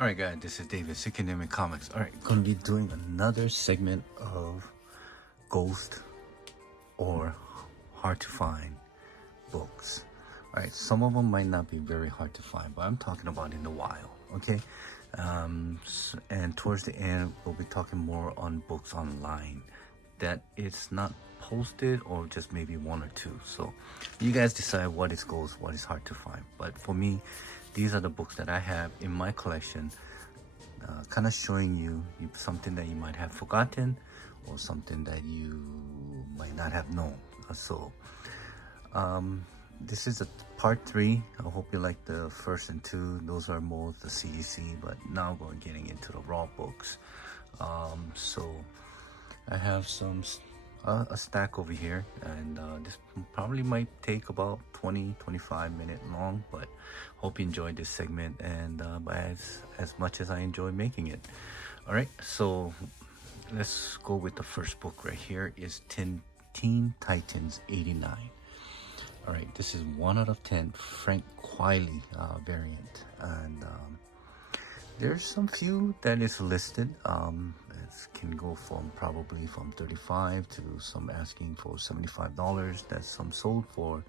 Alright guys, this is David, SNMC Comics. Alright, gonna be doing another segment of ghost or hard to find books. Alright, some of them might not be very hard to find, but I'm talking about in the wild, okay? And towards the end, we'll be talking more on books online that it's not posted or just maybe one or two. So you guys decide what is ghost, what is hard to find. But for me, these are the books that I have in my collection, kind of showing you something that you might have forgotten or something that you might not have known. So this is a part 3. I hope you like the first and 2. Those are more the CEC, but now we're getting into the raw books. So I have a stack over here, and this probably might take about 20-25 minutes long, but hope you enjoyed this segment, and as much as I enjoy making it. All right, so let's go with the first book right here. Is Teen Titans 89. All right, this is 1 out of 10 Frank Quiley variant, and there's some few that is listed. It can go from probably from $35 to some asking for $75. That's some sold for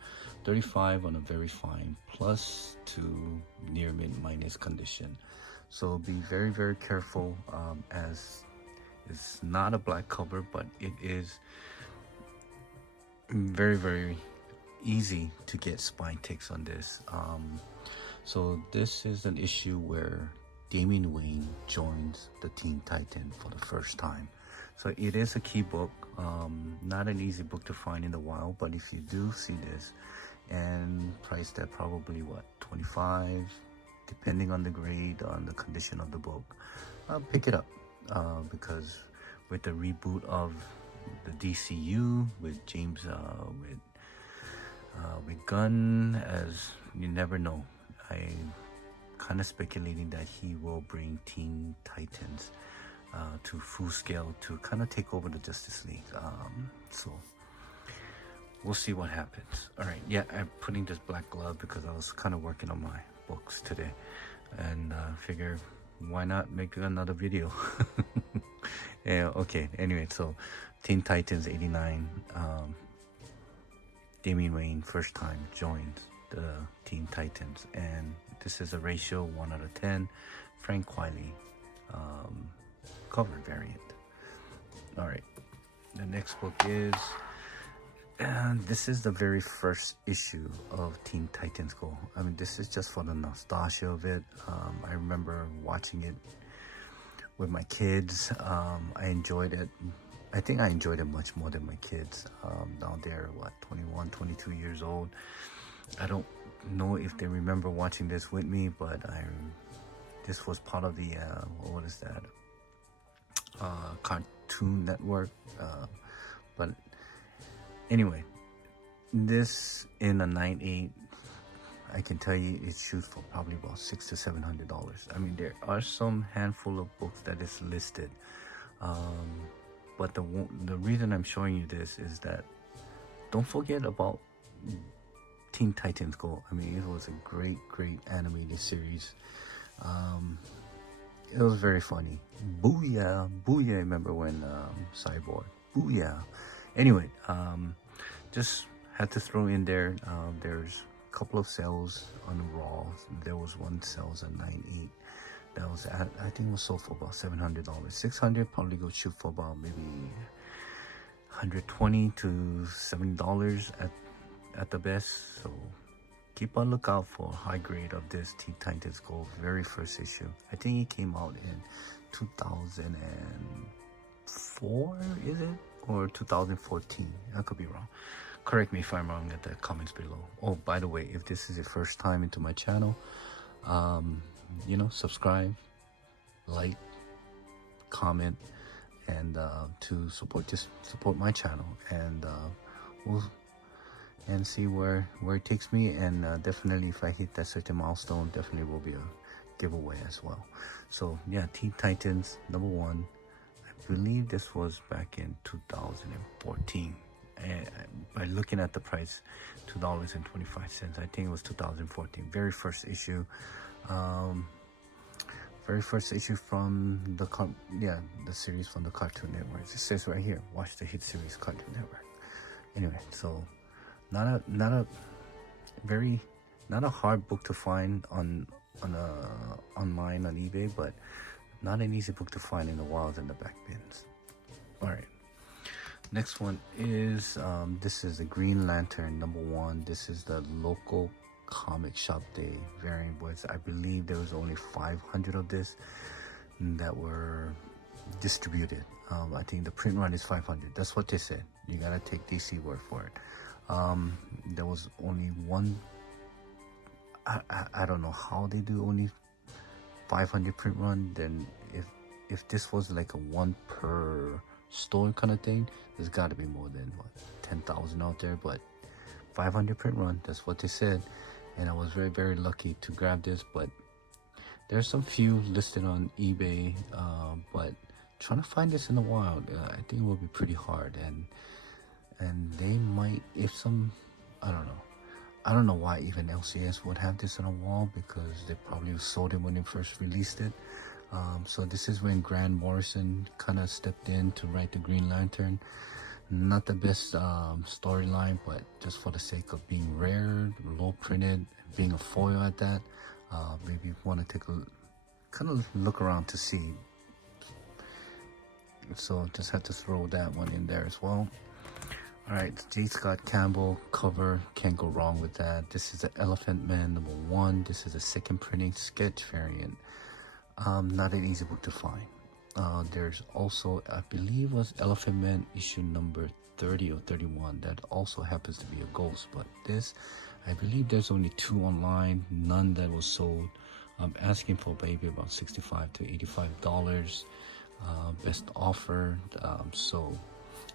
$35 on a very fine plus to near mint minus condition. So be very, very careful, as it's not a black cover, but it is very, very easy to get spine ticks on this. So this is an issue where Damian Wayne joins the Teen Titan for the first time. So it is a key book, not an easy book to find in the wild, but if you do see this and priced at probably what, $25, depending on the grade, on the condition of the book, pick it up, because with the reboot of the DCU with James with Gunn, as you never know, I kind of speculating that he will bring Teen Titans to full scale to kind of take over the Justice League. So we'll see what happens. All right, yeah, I'm putting this black glove because I was kind of working on my books today, and figure why not make another video. Yeah, okay, anyway, so Teen Titans 89, Damian Wayne first time joins the Teen Titans, and this is a ratio 1 out of 10 Frank Quiley cover variant. All right, the next book is, and this is the very first issue of Teen Titans Go. I mean, this is just for the nostalgia of it. I remember watching it with my kids. I enjoyed it. I think I enjoyed it much more than my kids. Now they're what, 21, 22 years old. I don't know if they remember watching this with me, but this was part of the what is that, Cartoon Network, but anyway, this in a 9.8, I can tell you it shoots for probably about $600 to $700. I mean, there are some handful of books that is listed, but the reason I'm showing you this is that don't forget about Teen Titans Go. I mean, it was a great animated series. It was very funny. Booyah, booyah. Remember when Cyborg, booyah. Anyway, just had to throw in there, there's a couple of sales on Raw. There was one sales at 9.8 that was at, I think it was sold for about $700. $600 probably go shoot for about maybe $120 to $70 at the best. So keep on lookout for high grade of this Teen Titans Go, very first issue. I think it came out in 2004, is it, or 2014? I could be wrong. Correct me if I'm wrong at the comments below. Oh, by the way, if this is your first time into my channel, you know, subscribe, like, comment, and to support my channel, and we'll see where it takes me, and definitely if I hit that certain milestone, definitely will be a giveaway as well. So yeah, Teen Titans #1. I believe this was back in 2014. By looking at the price, $2.25. I think it was 2014. Very first issue. Very first issue from the series from the Cartoon Network. It says right here, watch the hit series Cartoon Network. Anyway, so not a hard book to find online on eBay, but not an easy book to find in the wilds and the back bins. All right. Next one is this is the Green Lantern #1. This is the local comic shop day variant. Was I believe there was only 500 of this that were distributed. I think the print run is 500. That's what they said. You gotta take DC word for it. There was only one. I don't know how they do only 500 print run. Then if this was like a one per store kind of thing, there's got to be more than 10,000 out there. But 500 print run, that's what they said, and I was very, very lucky to grab this. But there's some few listed on eBay, but trying to find this in the wild, I think it will be pretty hard. And they might, if some, I don't know why even LCS would have this on a wall, because they probably sold it when they first released it. So this is when Grant Morrison kind of stepped in to write the Green Lantern. Not the best storyline, but just for the sake of being rare, low printed, being a foil at that, maybe you want to take a kind of look around to see. So just had to throw that one in there as well. All right, J. Scott Campbell cover, can't go wrong with that. This is the Elephant Man #1. This is a second printing sketch variant. Not an easy book to find. There's also, I believe, was Elephant Man issue number 30 or 31 that also happens to be a ghost. But this, I believe there's only 2 online, none that was sold. I'm asking for maybe about $65 to $85. Best offer. So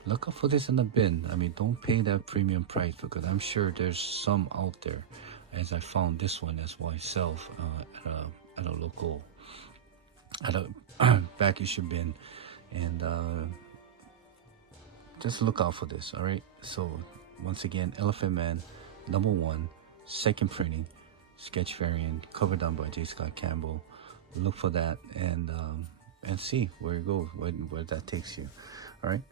look up for this in the bin. I mean, don't pay that premium price, because I'm sure there's some out there, as I found this one as myself at a local, at a back issue bin. And just look out for this. All right, so once again, Elephant Man #1, second printing, sketch variant, cover done by J. Scott Campbell. Look for that and see where it goes, where that takes you. All right.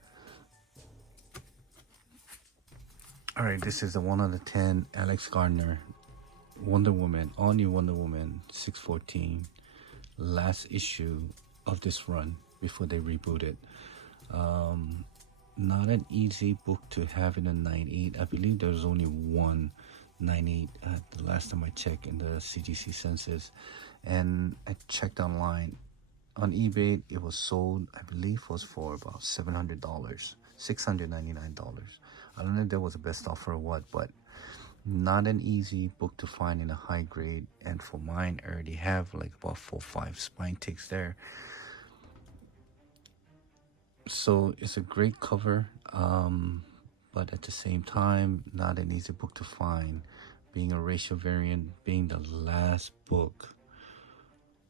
All right, this is the 1 out of 10 Alex Gardner Wonder Woman, all new Wonder Woman 614, last issue of this run before they reboot it. Not an easy book to have in a 9.8. I believe there's only one 9.8 the last time I checked in the CGC census, and I checked online. On eBay, it was sold, I believe, was for about $700, $699. I don't know if that was the best offer or what, but not an easy book to find in a high grade. And for mine, I already have like about 4 or 5 spine ticks there. So it's a great cover, but at the same time, not an easy book to find. Being a racial variant, being the last book,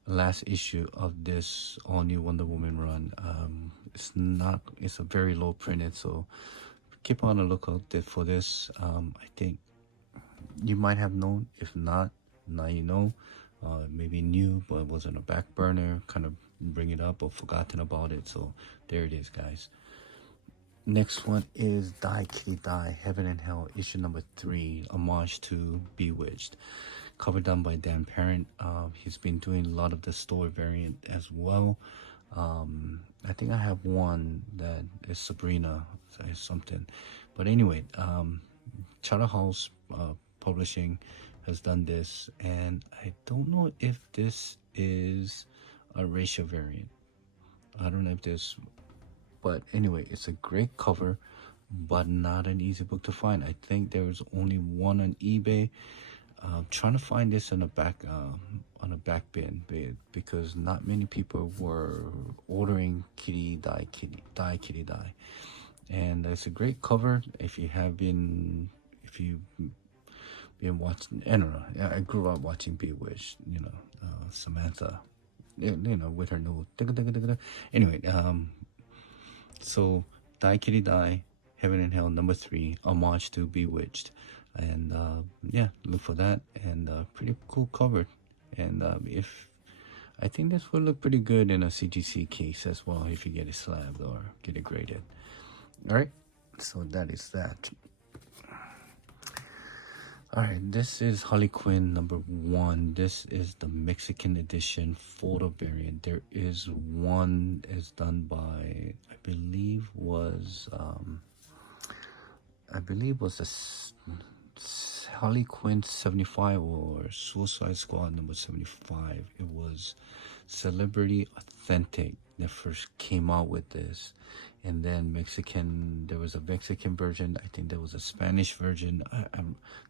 last issue of this all new Wonder Woman run, it's a very low printed, so keep on the lookout for this. I think you might have known. If not, now you know. Maybe new, but it was on a back burner, kind of bring it up or forgotten about it. So there it is, guys. Next one is Die Kitty Die, Heaven and Hell, issue number 3, homage to Bewitched. Cover done by Dan Parent. He's been doing a lot of the store variant as well. I think I have one that is Sabrina something. But anyway, Charterhouse Publishing has done this, and I don't know if this is a racial variant. I don't know if this, but anyway, it's a great cover, but not an easy book to find. I think there's only one on eBay. Trying to find this on a back bin, because not many people were ordering Kitty Die, and it's a great cover. If you've been watching, I don't know. I grew up watching Bewitched. Samantha, with her nose. Anyway, so Die Kitty Die, Heaven and Hell number 3, homage to Bewitched. And yeah, look for that. And pretty cool cover. And if I think this would look pretty good in a CGC case as well if you get it slabbed or get it graded. All right, so that is that. All right, this is Harley Quinn #1. This is the Mexican edition photo variant. There is one is done by, I believe was a Harley Quinn 75 or Suicide Squad #75. It was Celebrity Authentic that first came out with this, and then there was a Mexican version. I think there was a Spanish version.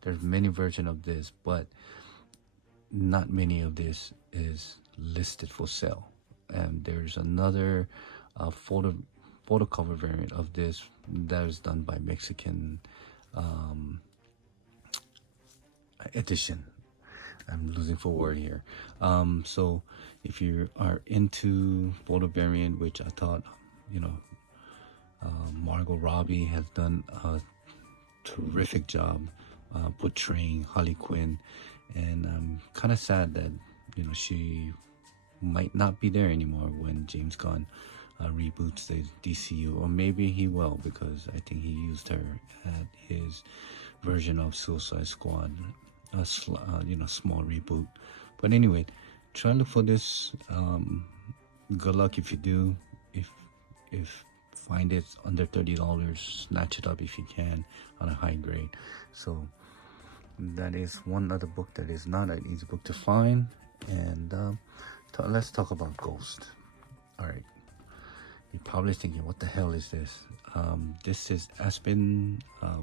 There's many versions of this, but not many of this is listed for sale. And there's another photo cover variant of this that is done by Mexican edition. I'm losing for word here. So if you are into photo variant, which I thought, Margot Robbie has done a terrific job portraying Harley Quinn, and I'm kind of sad that she might not be there anymore when James Gunn reboots the DCU, or maybe he will, because I think he used her at his version of Suicide Squad, small reboot. But anyway, try to look for this. Good luck if you do. If find it under $30, snatch it up if you can on a high grade. So that is one other book that is not an easy book to find. And let's talk about Ghost. All right, you're probably thinking, what the hell is this? This is SN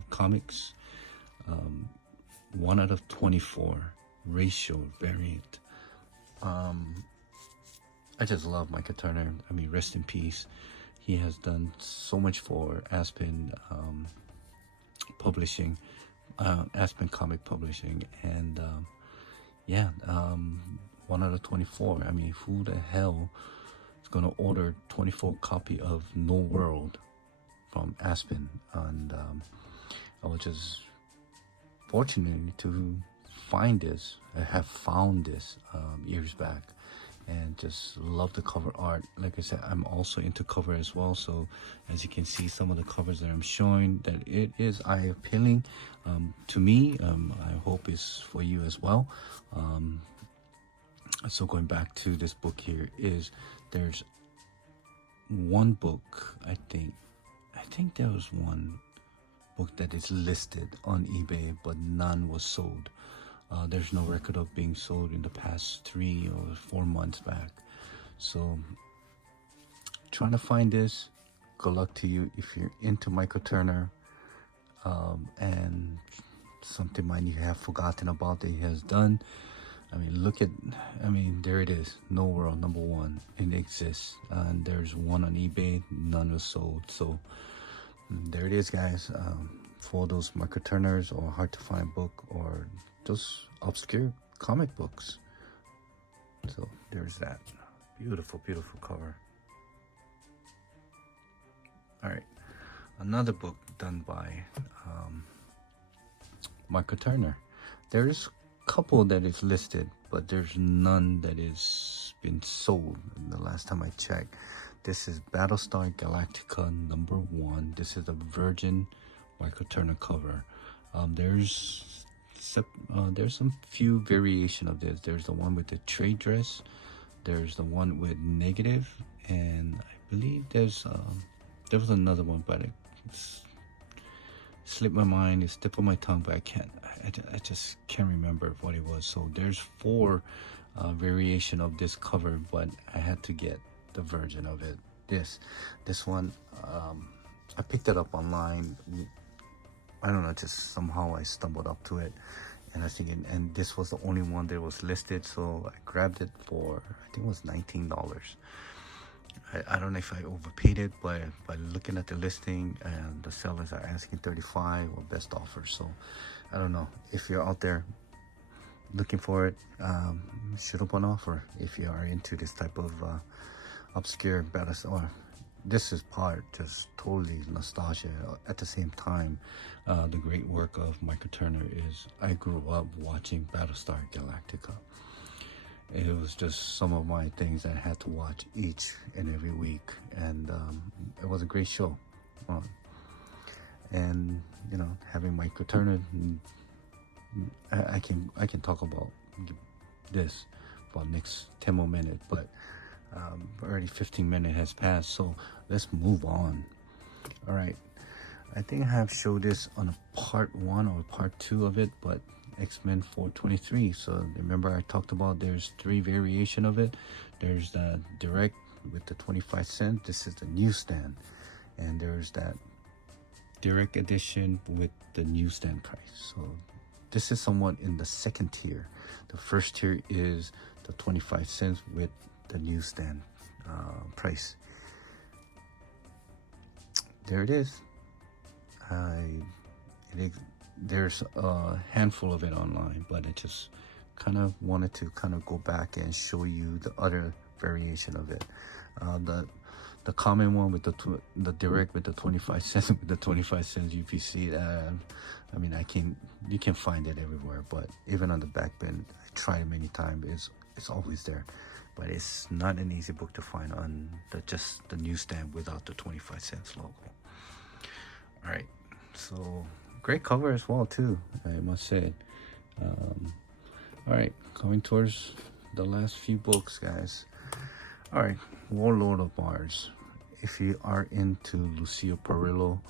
Comics 1 out of 24 ratio variant. I just love Michael Turner. I mean, rest in peace. He has done so much for Aspen Publishing, Aspen Comic Publishing, and 1 out of 24. I mean, who the hell is gonna order 24 copy of No World from Aspen? And I was just fortunate to find this. I have found this years back, and just love the cover art. Like I said, I'm also into cover as well, so as you can see, some of the covers that I'm showing, that it is eye appealing to me. I hope it's for you as well. So going back to this book here, there's one book, I think there was one book that is listed on eBay, but none was sold. There's no record of being sold in the past 3 or 4 months back. So trying to find this. Good luck to you if you're into Michael Turner, and something might you have forgotten about that he has done. I mean, there it is. No World #1. It exists, and there's one on eBay. None was sold. So there it is, guys. For those Michael Turners or hard to find book, or those obscure comic books. So there's that. Beautiful, beautiful cover. All right, another book done by Michael Turner. There's a couple that is listed, but there's none that is been sold the last time I checked. This is Battlestar Galactica #1. This is a Virgin Michael Turner cover. There's some few variation of this. There's the one with the trade dress. There's the one with negative, and I believe there was another one, but it's slipped my mind. It's tip of my tongue, but I just can't remember what it was. So there's 4 variation of this cover, but I had to get the version of it. This one, I picked it up online. I don't know, just somehow I stumbled up to it, and I was thinking, and this was the only one that was listed, so I grabbed it for, I think it was $19. I don't know if I overpaid it, but by looking at the listing, and the sellers are asking $35 or best offer. So I don't know, if you're out there looking for it, shoot up an offer if you are into this type of obscure Battlestar. This is part just totally nostalgia. At the same time, the great work of Michael Turner is, I grew up watching Battlestar Galactica, it was just some of my things that I had to watch each and every week, and it was a great show. And you know, having Michael Turner, I can talk about this for next 10 more minutes, but already 15 minutes has passed, so let's move on. All right, I think I have showed this on a part 1 or part 2 of it, but X-Men 423. So remember I talked about there's 3 variation of it. There's the direct with the 25 cents. This is the newsstand, and there's that direct edition with the newsstand price. So this is somewhat in the second tier. The first tier is the 25 cents with the newsstand price. There it is. There's a handful of it online, but I just kind of wanted to kind of go back and show you the other variation of it. The common one with the direct with the 25 cents with the 25 cents UPC. I mean, you can find it everywhere, but even on the back bin, I tried it many times. It's always there, but it's not an easy book to find on just the newsstand without the 25 cents logo. All right, so great cover as well too, I must say. All right, coming towards the last few books, guys. All right, Warlord of Mars. If you are into Lucio Perillo,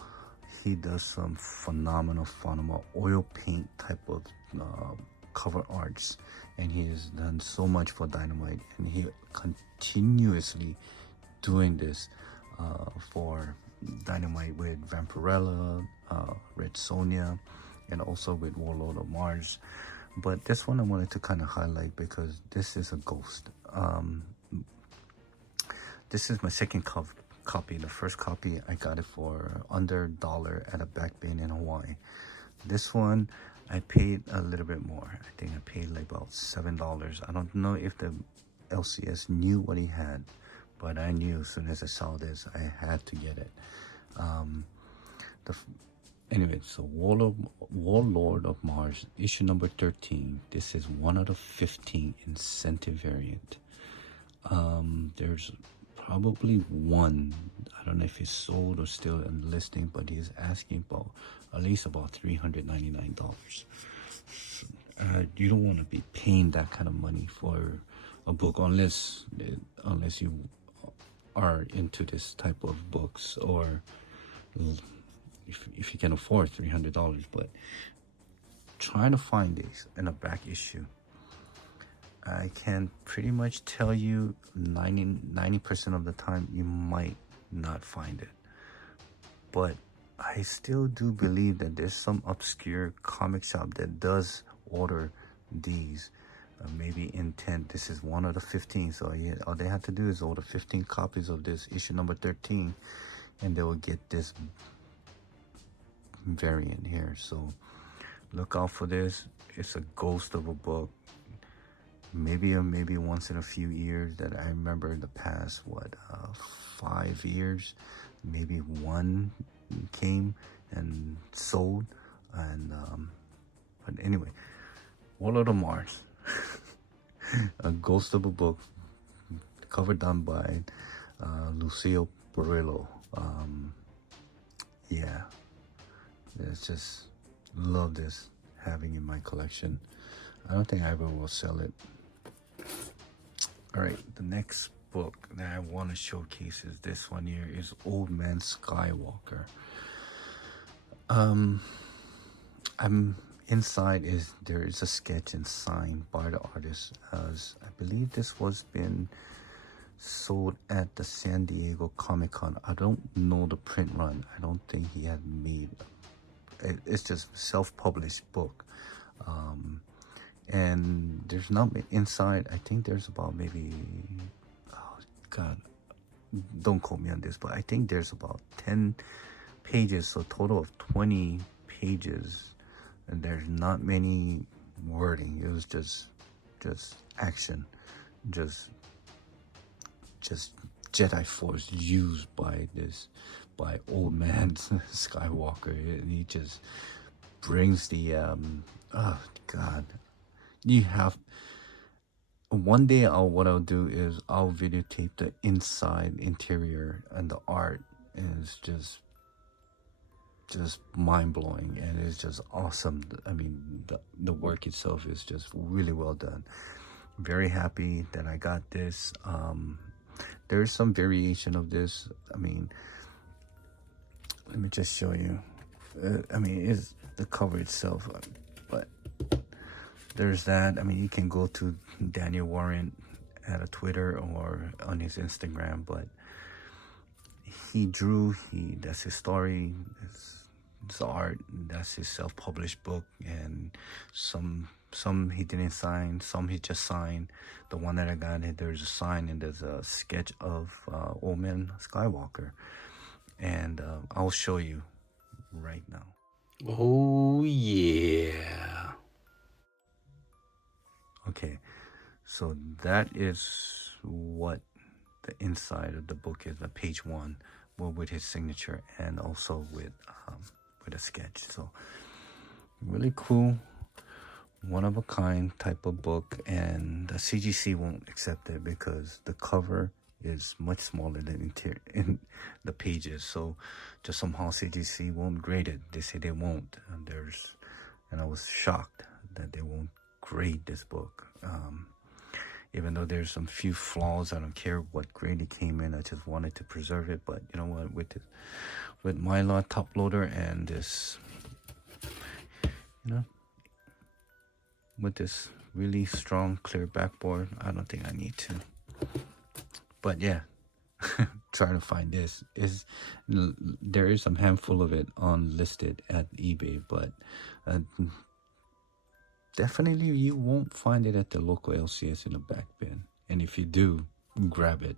he does some phenomenal oil paint type of cover arts, and he has done so much for Dynamite, and he continuously doing this for Dynamite with Vampirella, Red Sonja, and also with Warlord of Mars. But this one I wanted to kind of highlight because this is a ghost. This is my second copy. The first copy I got it for under $1 at a back bin in Hawaii. This one I paid a little bit more. I think I paid like about $7. I don't know if the LCS knew what he had, but I knew as soon as I saw this, I had to get it. Anyway, so Warlord of Mars, issue number 13. This is one of the 15 incentive variant. There's probably one, I don't know if it's sold or still in the listing, but he's asking about at least about $399. You don't want to be paying that kind of money for a book unless you are into this type of books, or if you can afford $300. But trying to find these in a back issue, I can pretty much tell you 90% of the time you might not find it. But I still do believe that there's some obscure comic shop that does order these. Maybe intent. This is one of the 15. So yeah, all they have to do is order 15 copies of this issue number 13, and they will get this variant here. So look out for this. It's a ghost of a book. Maybe once in a few years that I remember in the past, 5 years, maybe one came and sold. And but anyway, Warlord of Mars, a ghost of a book, cover done by Lucio Perillo. Yeah, it's just love this, having in my collection. I don't think I ever will sell it. All right, the next book that I want to showcase is this one here, is Old Man Skywalker. I'm inside there is a sketch and sign by the artist, as I believe this was been sold at the San Diego Comic-Con. I don't know the print run. I don't think he had made it's just self-published book. And there's not inside, I think there's about maybe, oh God, don't quote me on this, but I think there's about 10 pages, so total of 20 pages, and there's not many wording. It was just action, just Jedi Force used by Old Man Skywalker. And he just brings the oh God, one day what I'll do is I'll videotape the inside interior, and the art is just mind-blowing, and it's just awesome. I mean, the work itself is just really well done. Very happy that I got this. There's some variation of this. I mean, let me just show you. I mean, it's the cover itself, but there's that. I mean, you can go to Daniel Warren at a Twitter or on his Instagram, but he drew, that's his story, it's art, that's his self-published book, and some he didn't sign, some he just signed. The one that I got, there's a sign and there's a sketch of Old Man Skywalker, and I'll show you right now. Oh yeah. Okay, so that is what the inside of the book is, page 1, well, with his signature and also with a sketch. So really cool, one of a kind type of book, and the CGC won't accept it because the cover is much smaller than in the pages. So just somehow CGC won't grade it. They say they won't, and I was shocked that they won't grade this book. Even though there's some few flaws, I don't care what grade it came in. I just wanted to preserve it. But you know what, with Mylar top loader and this, with this really strong clear backboard, I don't think I need to. But yeah, trying to find this there is some handful of it unlisted at eBay, but definitely you won't find it at the local LCS in the back bin. And if you do, grab it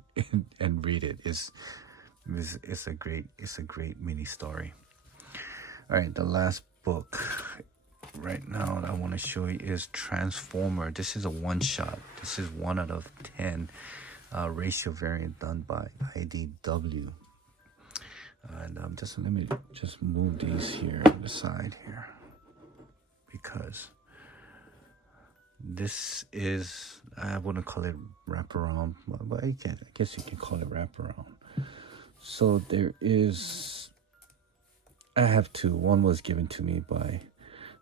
and read it. It's a great mini story. All right, the last book right now that I want to show you is Transformer. This is a one-shot. This is 1 out of 10 ratio variant done by IDW. And let me just move these here on the side here, because this is, I wouldn't call it wraparound, but I guess you can call it wraparound. So there is, I have 2. One was given to me by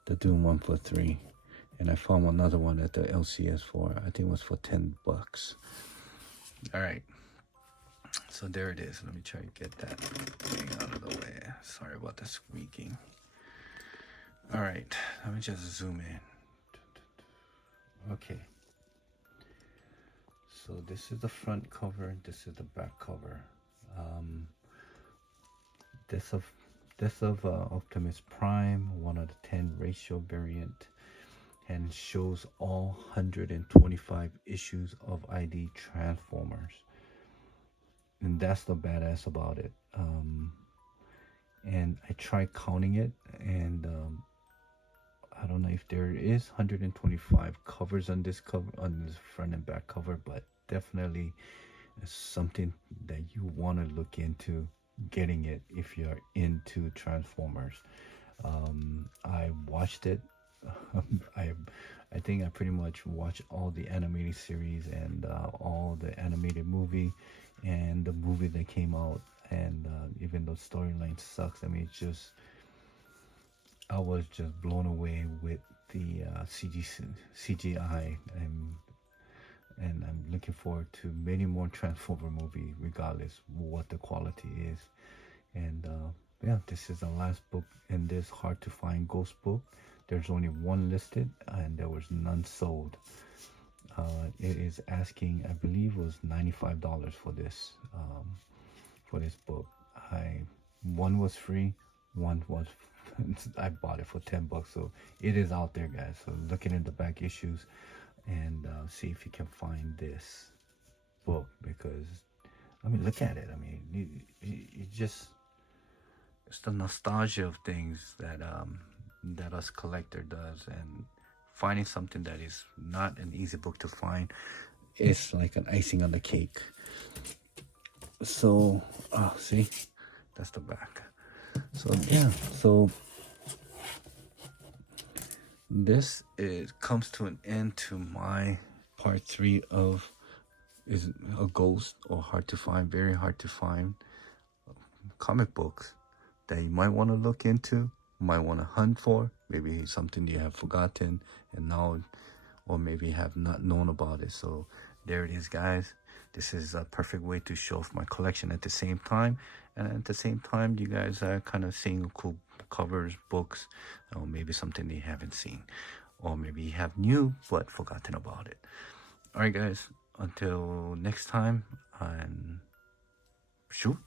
the Doom 1 for 3, and I found another one at the LCS for, I think it was for $10. All right, so there it is. Let me try to get that thing out of the way. Sorry about the squeaking. All right, let me just zoom in. Okay, so this is the front cover, this is the back cover. This of Optimus Prime, 1 out of 10 ratio variant, and shows all 125 issues of ID Transformers, and that's the badass about it. And I tried counting it, and I don't know if there is 125 covers on this cover, on this front and back cover, but definitely something that you want to look into getting it if you're into Transformers. I watched it. I think I pretty much watched all the animated series and all the animated movie and the movie that came out, and even though storyline sucks, I mean, it's just, I was just blown away with the CGI, and I'm looking forward to many more Transformer movie, regardless what the quality is. And yeah, this is the last book in this hard to find ghost book. There's only 1 listed, and there was none sold. It is asking, I believe, it was $95 for this book. One was free, one was I bought it for $10, so it is out there, guys. So looking at the back issues, and see if you can find this book, because I mean, look at it. I mean, you just, it's the nostalgia of things that us collector does, and finding something that is not an easy book to find, it's like an icing on the cake. So see, that's the back. So yeah, so this comes to an end to my part 3 of is a ghost or hard to find, very hard to find comic books that you might want to look into, might want to hunt for. Maybe something you have forgotten and now, or maybe have not known about it. So there it is, guys. This is a perfect way to show off my collection at the same time, and at the same time you guys are kind of seeing cool covers, books, or maybe something you haven't seen, or maybe you have new but forgotten about it. All right, guys, until next time, and shoot.